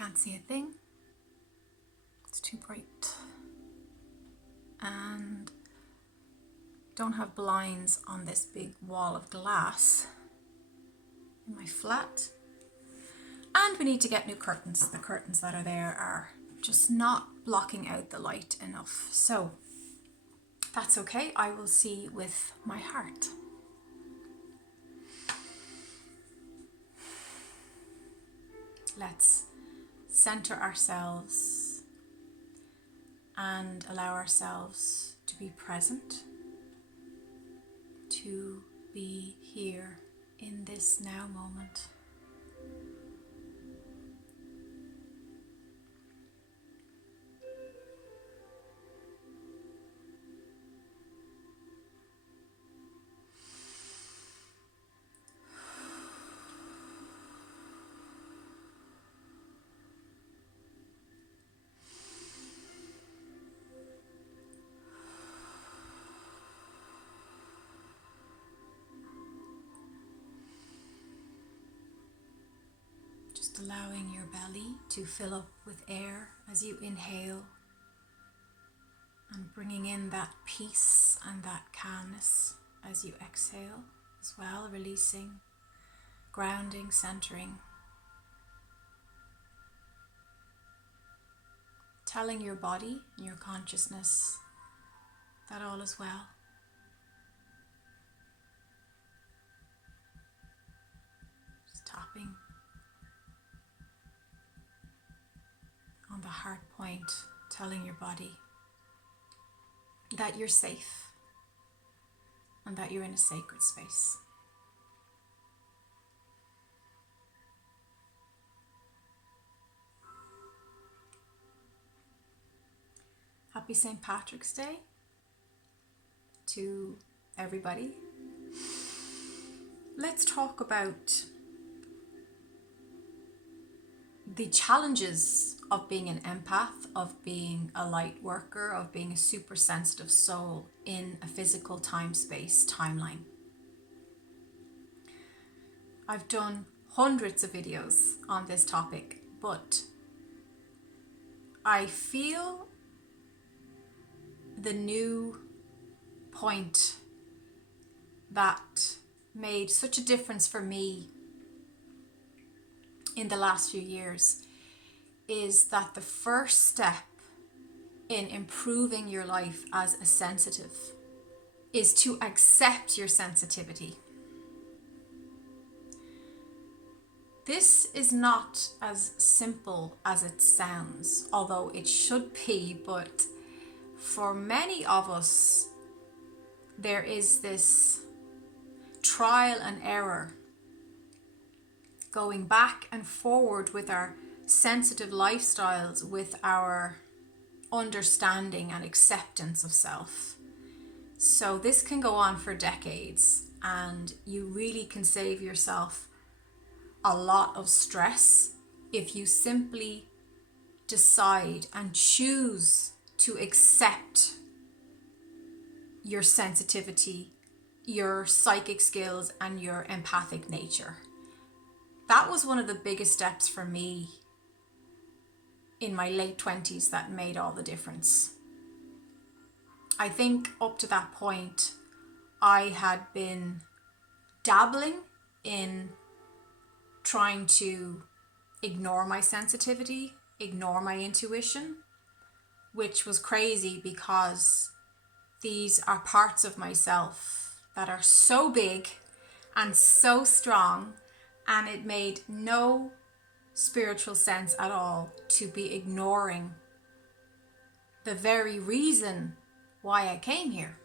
Can't see a thing. It's too bright. And don't have blinds on this big wall of glass in my flat. And we need to get new curtains. The curtains that are there are just not blocking out the light enough. So that's okay. I will see with my heart. Let's center ourselves and allow ourselves to be present, to be here in this now moment. Allowing your belly to fill up with air as you inhale, and bringing in that peace and that calmness as you exhale as well, releasing, grounding, centering. Telling your body and your consciousness that all is well. Just tapping on the heart point, telling your body that you're safe and that you're in a sacred space. Happy St. Patrick's Day to everybody. Let's talk about the challenges of being an empath, of being a light worker, of being a super sensitive soul in a physical time-space timeline. I've done hundreds of videos on this topic, but I feel the new point that made such a difference for me in the last few years is that the first step in improving your life as a sensitive is to accept your sensitivity. This is not as simple as it sounds, although it should be, but for many of us, there is this trial and error going back and forward with our sensitive lifestyles, with our understanding and acceptance of self. So this can go on for decades, and you really can save yourself a lot of stress if you simply decide and choose to accept your sensitivity, your psychic skills, and your empathic nature. That was one of the biggest steps for me in my late 20s that made all the difference. I think up to that point, I had been dabbling in trying to ignore my sensitivity, ignore my intuition, which was crazy because these are parts of myself that are so big and so strong, and it made no spiritual sense at all to be ignoring the very reason why I came here.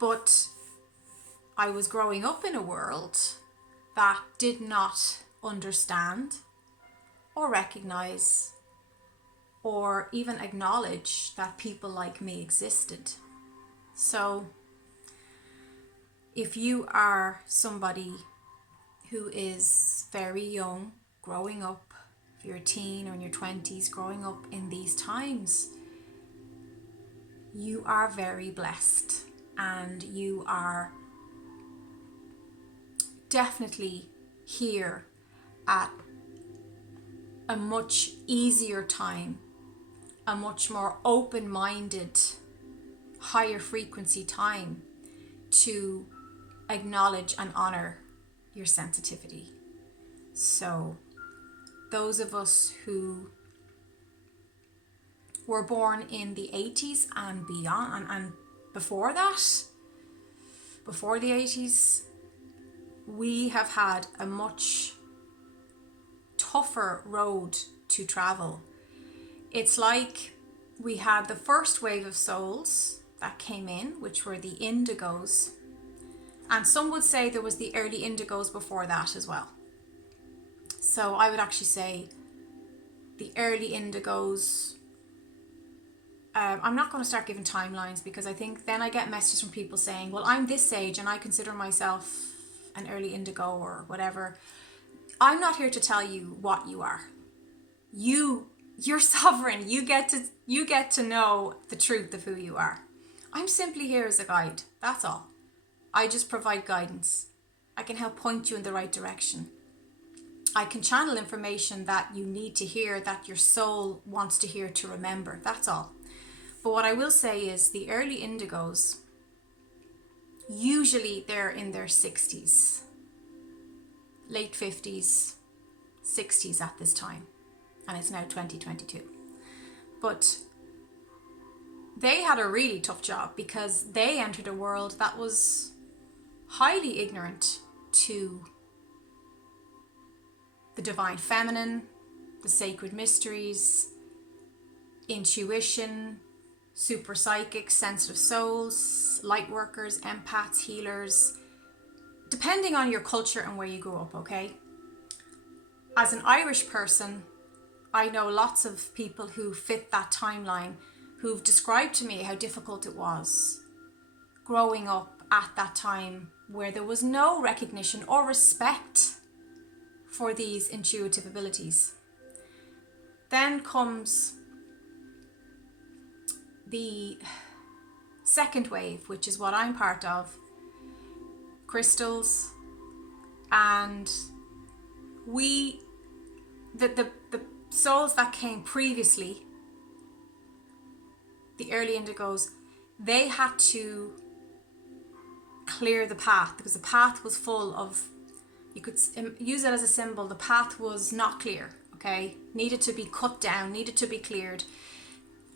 But I was growing up in a world that did not understand or recognize or even acknowledge that people like me existed. So if you are somebody who is very young, growing up, if you're a teen or in your 20s, growing up in these times, you are very blessed, and you are definitely here at a much easier time, a much more open-minded, higher frequency time to acknowledge and honor your sensitivity. So those of us who were born in the 80s and beyond, and before that, before the 80s, we have had a much tougher road to travel. It's like we had the first wave of souls that came in, which were the indigos. And some would say there was the early indigos before that as well. So I would actually say the early indigos, I'm not going to start giving timelines, because I think then I get messages from people saying, well, I'm this age and I consider myself an early indigo or whatever. I'm not here to tell you what you are. You're sovereign. You get to know the truth of who you are. I'm simply here as a guide. That's all. I just provide guidance. I can help point you in the right direction. I can channel information that you need to hear, that your soul wants to hear, to remember. That's all. But what I will say is the early indigos, usually they're in their 60s, late 50s, 60s at this time. And it's now 2022. But they had a really tough job, because they entered a world that was highly ignorant to the divine feminine, the sacred mysteries, intuition, super psychics, sensitive souls, light workers, empaths, healers, depending on your culture and where you grew up, okay? As an Irish person, I know lots of people who fit that timeline, who've described to me how difficult it was growing up at that time where there was no recognition or respect for these intuitive abilities. Then comes the second wave, which is what I'm part of, crystals, and the souls that came previously, the early indigos, they had to clear the path, because the path was full of, you could use it as a symbol, the path was not clear, okay? Needed to be cut down, needed to be cleared.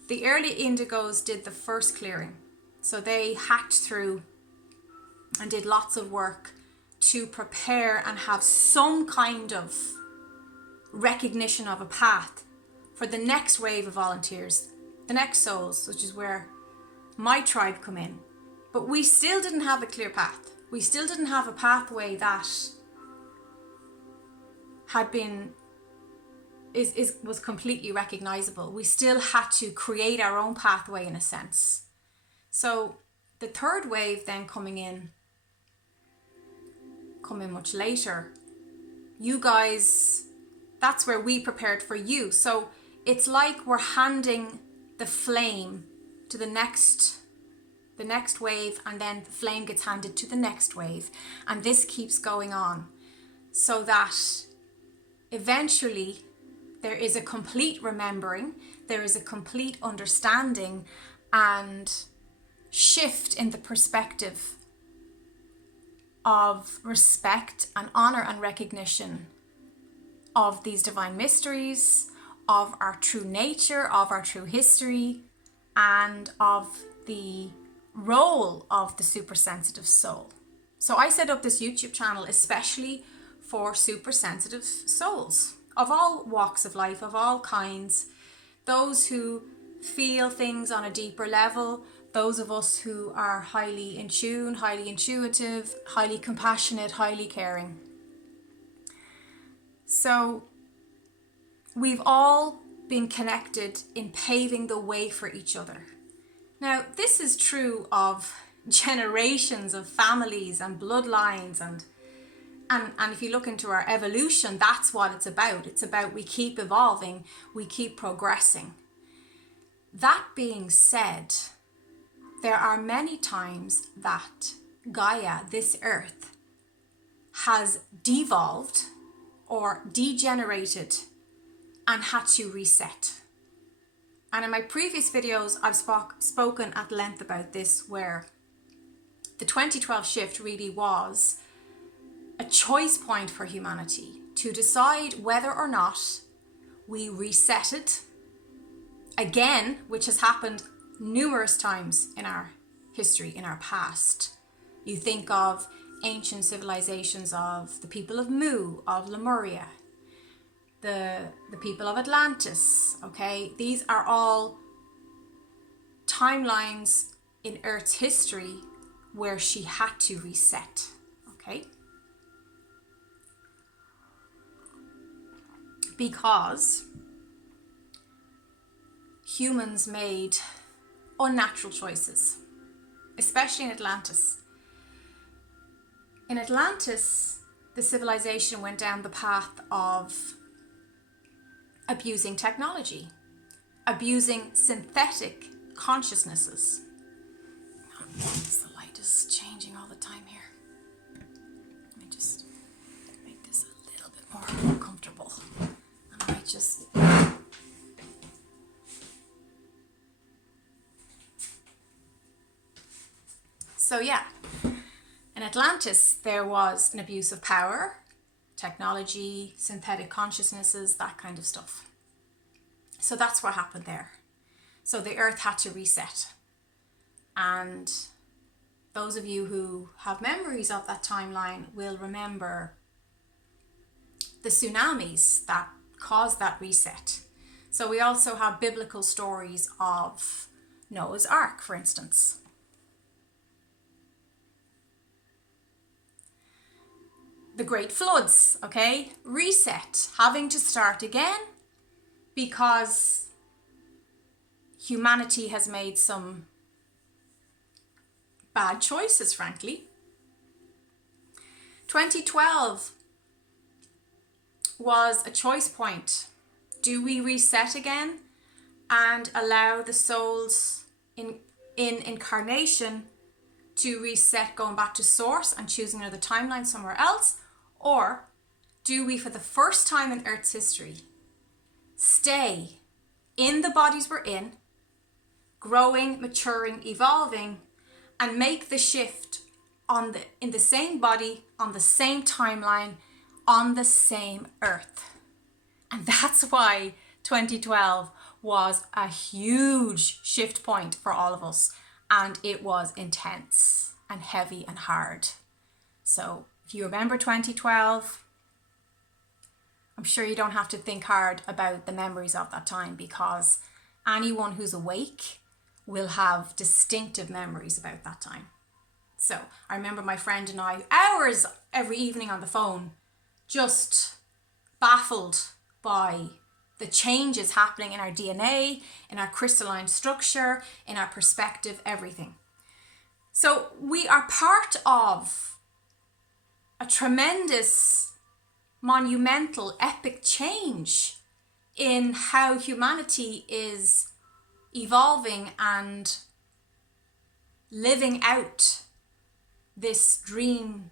The early indigos did the first clearing. So they hacked through and did lots of work to prepare and have some kind of recognition of a path for the next wave of volunteers, the next souls, which is where my tribe come in. But we still didn't have a clear path. We still didn't have a pathway that had been was completely recognizable. We still had to create our own pathway in a sense. So the third wave then coming in much later, you guys, that's where we prepared for you. So it's like we're handing the flame to the next wave, and then the flame gets handed to the next wave, and this keeps going on, so that eventually there is a complete remembering, there is a complete understanding and shift in the perspective of respect and honor and recognition of these divine mysteries, of our true nature, of our true history, and of the role of the super sensitive soul. So I set up this YouTube channel especially for super sensitive souls of all walks of life, of all kinds, those who feel things on a deeper level, those of us who are highly in tune, highly intuitive, highly compassionate, highly caring. So we've all been connected in paving the way for each other. Now, this is true of generations of families and bloodlines, and if you look into our evolution, that's what it's about. It's about we keep evolving, we keep progressing. That being said, there are many times that Gaia, this earth, has devolved or degenerated and had to reset. And in my previous videos, I've spoken at length about this, where the 2012 shift really was a choice point for humanity to decide whether or not we resetted again, which has happened numerous times in our history, in our past. You think of ancient civilizations of the people of Mu, of Lemuria, the people of Atlantis, okay? These are all timelines in Earth's history where she had to reset, okay? Because humans made unnatural choices, especially in Atlantis. In Atlantis, the civilization went down the path of abusing technology, abusing synthetic consciousnesses. The light is changing all the time here. Let me just make this a little bit more comfortable. And I might just... So yeah, in Atlantis there was an abuse of power, technology, synthetic consciousnesses, that kind of stuff. So that's what happened there. So the earth had to reset. And those of you who have memories of that timeline will remember the tsunamis that caused that reset. So we also have biblical stories of Noah's Ark, for instance. The great floods, okay? Reset, having to start again because humanity has made some bad choices, frankly. 2012 was a choice point. Do we reset again and allow the souls in incarnation to reset, going back to source and choosing another timeline somewhere else? Or do we, for the first time in Earth's history, stay in the bodies we're in, growing, maturing, evolving, and make the shift in the same body, on the same timeline, on the same Earth? And that's why 2012 was a huge shift point for all of us. And it was intense and heavy and hard. So if you remember 2012, I'm sure you don't have to think hard about the memories of that time, because anyone who's awake will have distinctive memories about that time. So I remember my friend and I, hours every evening on the phone, just baffled by the changes happening in our DNA, in our crystalline structure, in our perspective, everything. So we are part of a tremendous, monumental, epic change in how humanity is evolving and living out this dream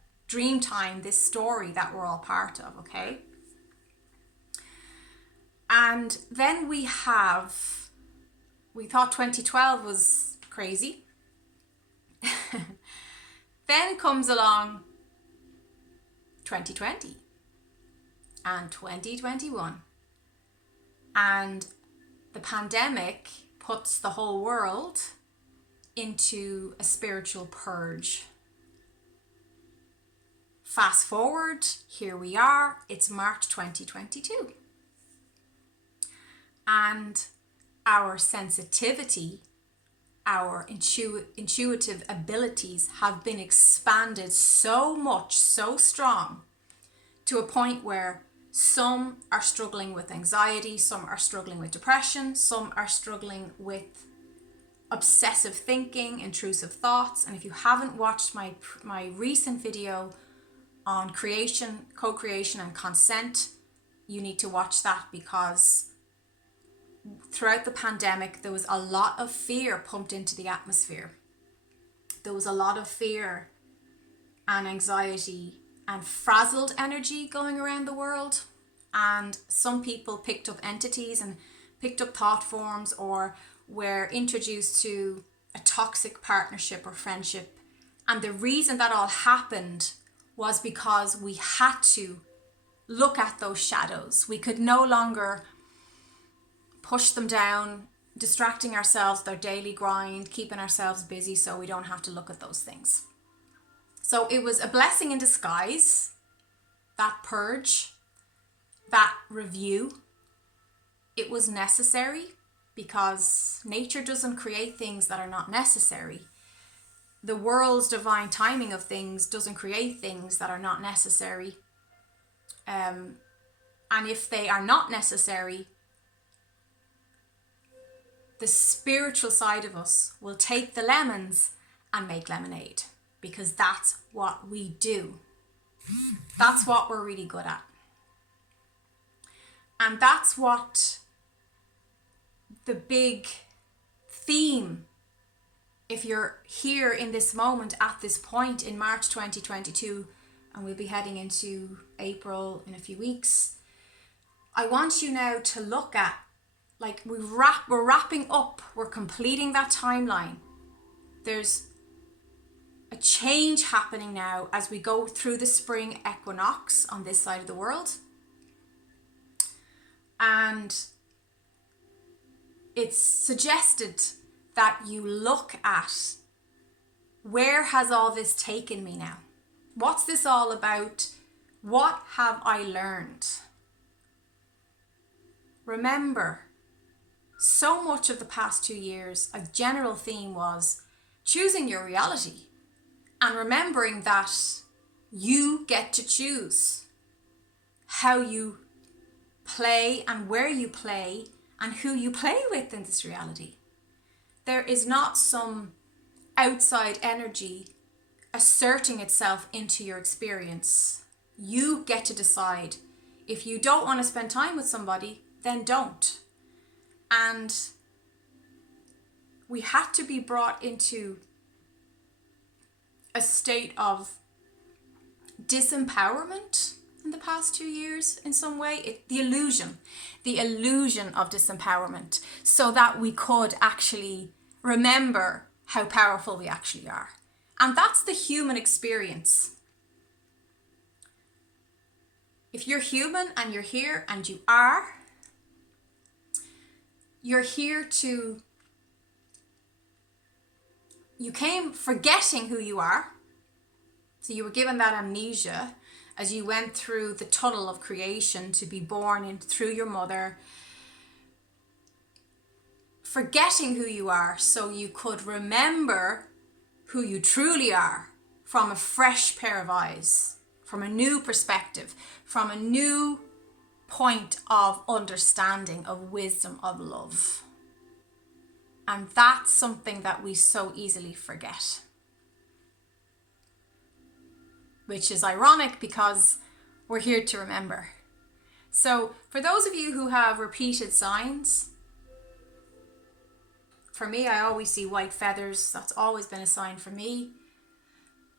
time, this story that we're all part of, okay? And then we thought 2012 was crazy. Then comes along 2020 and 2021. And the pandemic puts the whole world into a spiritual purge. Fast forward, here we are, it's March 2022. And our sensitivity, our intuitive abilities have been expanded so much, so strong, to a point where some are struggling with anxiety, some are struggling with depression, some are struggling with obsessive thinking, intrusive thoughts. And if you haven't watched my recent video on creation, co-creation and consent, you need to watch that, because throughout the pandemic, there was a lot of fear pumped into the atmosphere. There was a lot of fear and anxiety and frazzled energy going around the world. And some people picked up entities and picked up thought forms, or were introduced to a toxic partnership or friendship. And the reason that all happened was because we had to look at those shadows. We could no longer push them down, distracting ourselves with our daily grind, keeping ourselves busy so we don't have to look at those things. So it was a blessing in disguise, that purge, that review. It was necessary because nature doesn't create things that are not necessary. The world's divine timing of things doesn't create things that are not necessary. And if they are not necessary, the spiritual side of us will take the lemons and make lemonade, because that's what we do. That's what we're really good at. And that's what the big theme, if you're here in this moment at this point in March 2022, and we'll be heading into April in a few weeks, I want you now to look at, like, we're wrapping up, we're completing that timeline. There's a change happening now as we go through the spring equinox on this side of the world. And it's suggested that you look at, where has all this taken me now? What's this all about? What have I learned? Remember, so much of the past 2 years, a general theme was choosing your reality and remembering that you get to choose how you play and where you play and who you play with in this reality. There is not some outside energy asserting itself into your experience. You get to decide. If you don't want to spend time with somebody, then don't. And we had to be brought into a state of disempowerment in the past 2 years in some way. The illusion of disempowerment, so that we could actually remember how powerful we actually are. And that's the human experience. If you're human and you're here and you're here to, you came forgetting who you are. So you were given that amnesia as you went through the tunnel of creation to be born in through your mother, forgetting who you are so you could remember who you truly are from a fresh pair of eyes, from a new perspective, from a new point of understanding, of wisdom, of love. And that's something that we so easily forget. Which is ironic because we're here to remember. So for those of you who have repeated signs, for me, I always see white feathers. That's always been a sign for me.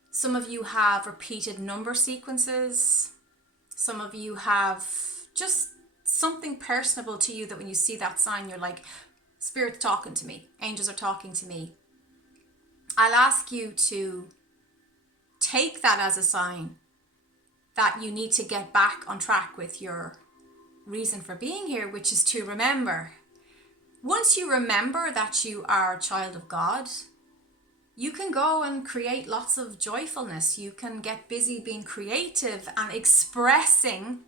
Some of you have repeated number sequences. Some of you have just something personable to you that when you see that sign, you're like, Spirit's talking to me. Angels are talking to me. I'll ask you to take that as a sign that you need to get back on track with your reason for being here, which is to remember. Once you remember that you are a child of God, you can go and create lots of joyfulness. You can get busy being creative and expressing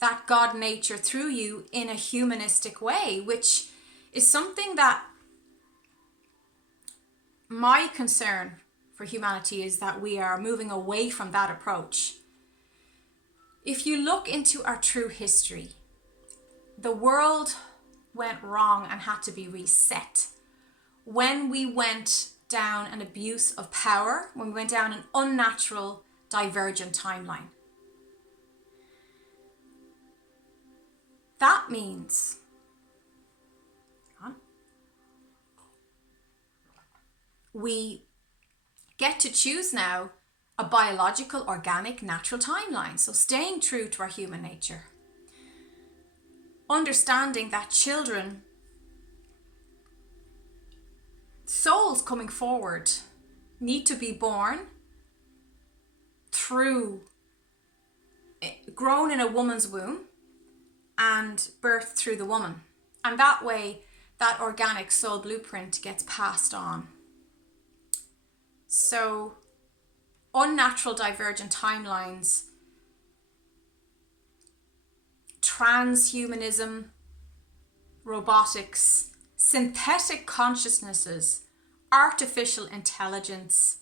that God nature through you in a humanistic way, which is something that my concern for humanity is that we are moving away from that approach. If you look into our true history, the world went wrong and had to be reset. When we went down an abuse of power, when we went down an unnatural, divergent timeline. That means we get to choose now a biological, organic, natural timeline. So staying true to our human nature. understanding that children, souls coming forward, need to be born through, grown in a woman's womb and birthed through the woman. And that way, that organic soul blueprint gets passed on. So, unnatural divergent timelines, transhumanism, robotics, synthetic consciousnesses, artificial intelligence,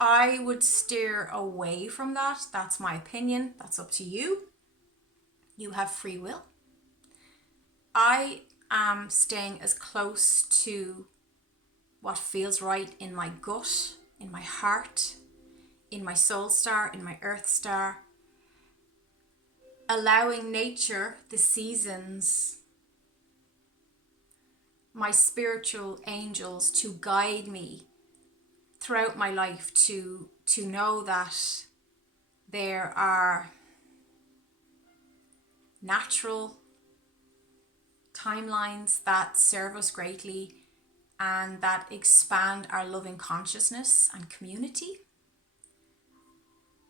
I would steer away from that. That's my opinion. That's up to you. You have free will. I am staying as close to what feels right in my gut, in my heart, in my soul star, in my earth star. Allowing nature, the seasons, my spiritual angels to guide me throughout my life, to know that there are natural timelines that serve us greatly and that expand our loving consciousness and community.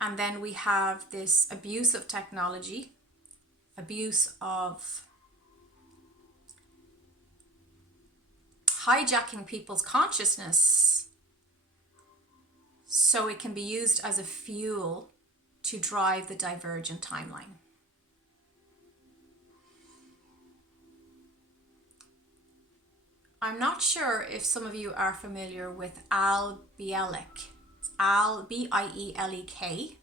And then we have this abuse of technology, abuse of hijacking people's consciousness so it can be used as a fuel to drive the divergent timeline. I'm not sure if some of you are familiar with Al Bielek. It's Al, Bielek.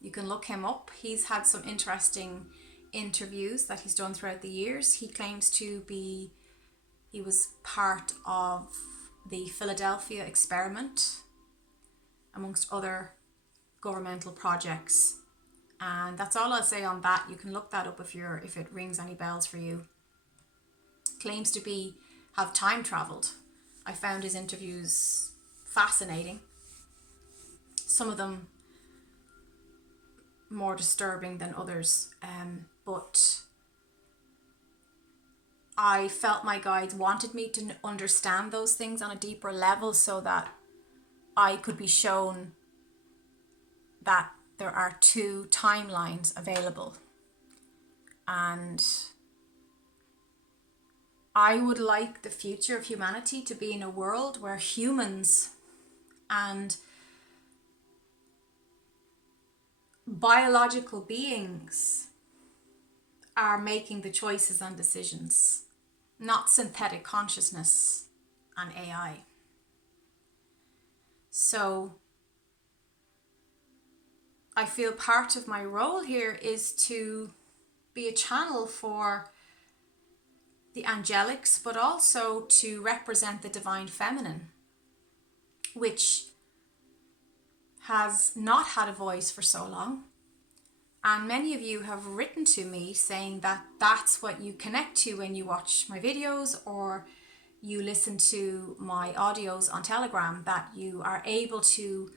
You can look him up. He's had some interesting interviews that he's done throughout the years. He claims he was part of the Philadelphia experiment, amongst other governmental projects. And that's all I'll say on that. You can look that up if it rings any bells for you. Claims to have time traveled. I found his interviews fascinating. Some of them more disturbing than others, but I felt my guides wanted me to understand those things on a deeper level so that I could be shown that there are two timelines available. And I would like the future of humanity to be in a world where humans and biological beings are making the choices and decisions, not synthetic consciousness and AI. So I feel part of my role here is to be a channel for the angelics, but also to represent the divine feminine, which has not had a voice for so long. And many of you have written to me saying that that's what you connect to when you watch my videos or you listen to my audios on Telegram, that you are able to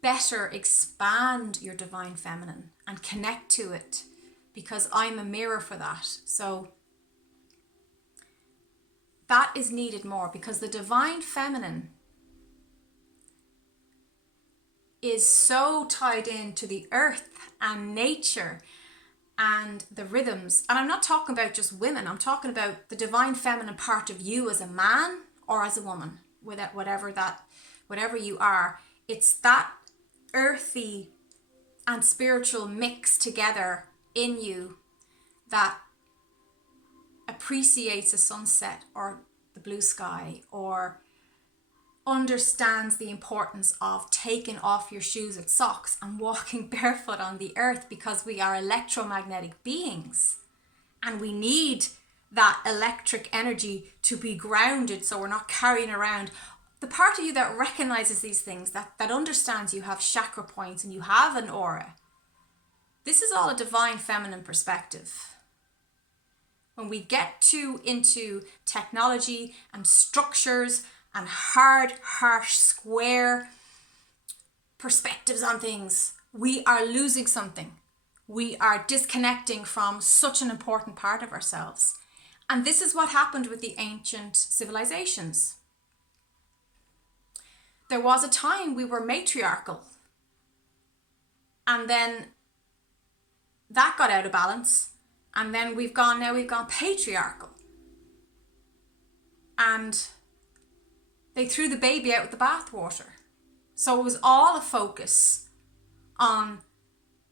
better expand your divine feminine and connect to it, because I'm a mirror for that. So that is needed more, because the divine feminine is so tied into the earth and nature and the rhythms. And I'm not talking about just women. I'm talking about the divine feminine part of you as a man or as a woman, whatever you are. It's that earthy and spiritual mix together in you that appreciates a sunset or the blue sky, or understands the importance of taking off your shoes and socks and walking barefoot on the earth, because we are electromagnetic beings and we need that electric energy to be grounded, so we're not carrying around. The part of you that recognizes these things, that understands you have chakra points and you have an aura, this is all a divine feminine perspective. When we get into technology and structures and hard, harsh, square perspectives on things, we are losing something. we are disconnecting from such an important part of ourselves. And this is what happened with the ancient civilizations. There was a time we were matriarchal, and then that got out of balance, and then we've gone patriarchal. And they threw the baby out with the bathwater. So it was all a focus on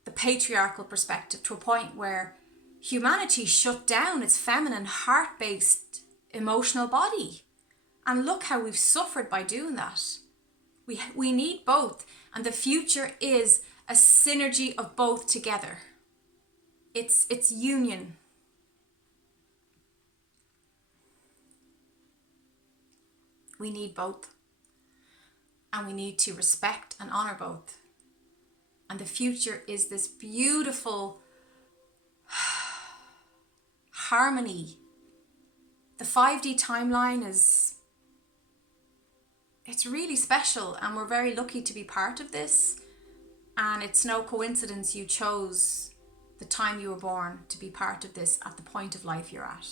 the patriarchal perspective, to a point where humanity shut down its feminine, heart-based, emotional body. And look how we've suffered by doing that. We need both. And the future is a synergy of both together. It's union. We need both. And we need to respect and honor both. And the future is this beautiful harmony. The 5D timeline it's really special, and we're very lucky to be part of this. And it's no coincidence you chose the time you were born to be part of this at the point of life you're at.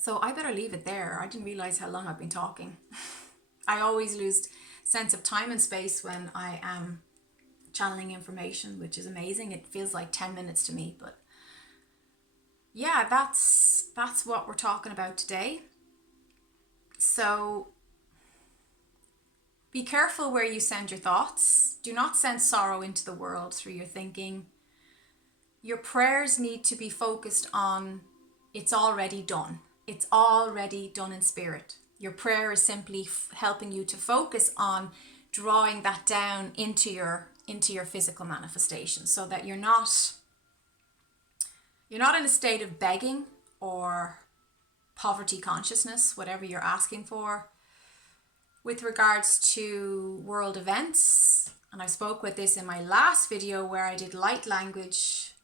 So I better leave it there. I didn't realize how long I've been talking. I always lose sense of time and space when I am channeling information, which is amazing. It feels like 10 minutes to me, but yeah, that's what we're talking about today. So be careful where you send your thoughts. Do not send sorrow into the world through your thinking. Your prayers need to be focused on it's already done. It's already done in spirit. Your prayer is simply helping you to focus on drawing that down into your physical manifestation, so that you're not in a state of begging or poverty consciousness, whatever you're asking for. With regards to world events, and I spoke with this in my last video where I did light language,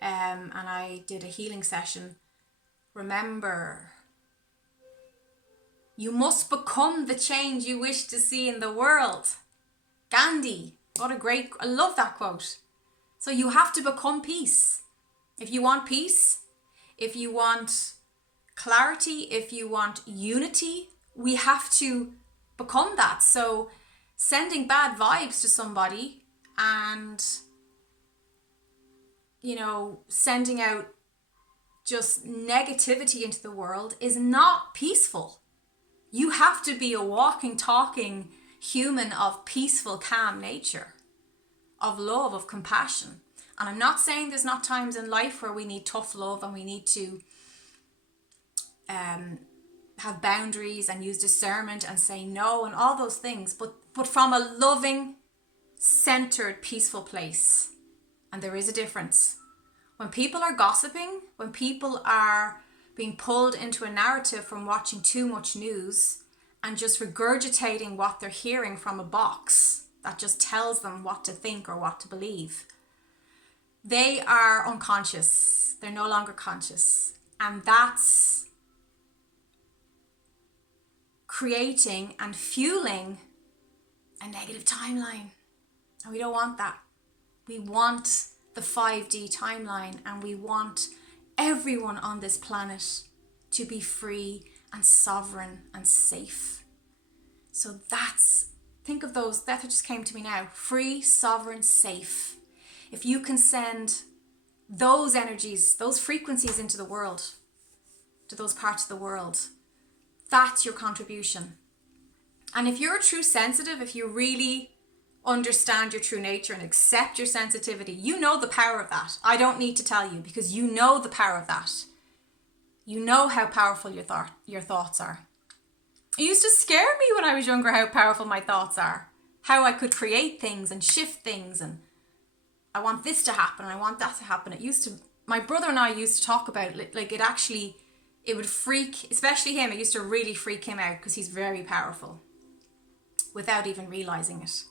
and I did a healing session. Remember, you must become the change you wish to see in the world. Gandhi, I love that quote. So you have to become peace. If you want peace, if you want clarity, if you want unity, we have to become that. So sending bad vibes to somebody and, sending out just negativity into the world is not peaceful. You have to be a walking, talking human of peaceful, calm nature, of love, of compassion. And I'm not saying there's not times in life where we need tough love and we need to have boundaries and use discernment and say no and all those things, but from a loving, centered, peaceful place. And there is a difference. When people are gossiping, when people are being pulled into a narrative from watching too much news and just regurgitating what they're hearing from a box that just tells them what to think or what to believe, they are unconscious. They're no longer conscious. And that's creating and fueling a negative timeline. And we don't want that. We want the 5D timeline, and we want everyone on this planet to be free and sovereign and safe. So think of those, that just came to me now. Free, sovereign, safe. If you can send those energies, those frequencies into the world, to those parts of the world, that's your contribution. And if you're a true sensitive, if you really understand your true nature and accept your sensitivity, you know the power of that. I don't need to tell you, because you know the power of that. You know how powerful your thoughts are. It used to scare me when I was younger how powerful my thoughts are. How I could create things and shift things, and I want this to happen and I want that to happen. My brother and I used to talk about it, like it would freak, especially him, it used to really freak him out because he's very powerful without even realizing it.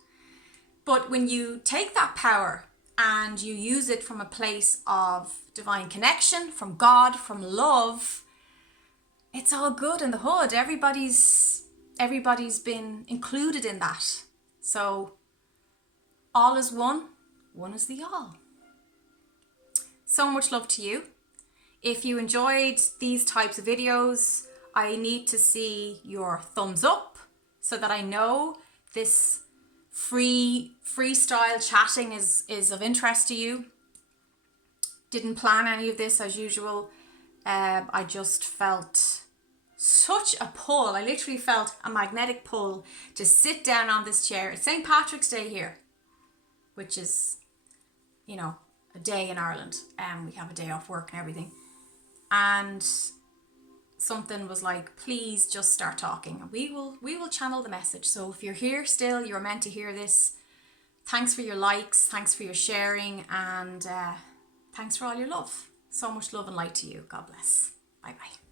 But when you take that power and you use it from a place of divine connection, from God, from love, it's all good in the hood. Everybody's been included in that. So all is one is the all. So much love to you. If you enjoyed these types of videos, I need to see your thumbs up so that I know this freestyle chatting is of interest to you. Didn't plan any of this as usual. I just felt such a pull. I literally felt a magnetic pull to sit down on this chair. It's St. Patrick's Day here, which is, you know, a day in Ireland. We have a day off work and everything. And something was like, please just start talking and we will channel the message. So if you're here still, you're meant to hear this. Thanks for your likes, thanks for your sharing, and thanks for all your love. So much love and light to you. God bless. Bye bye.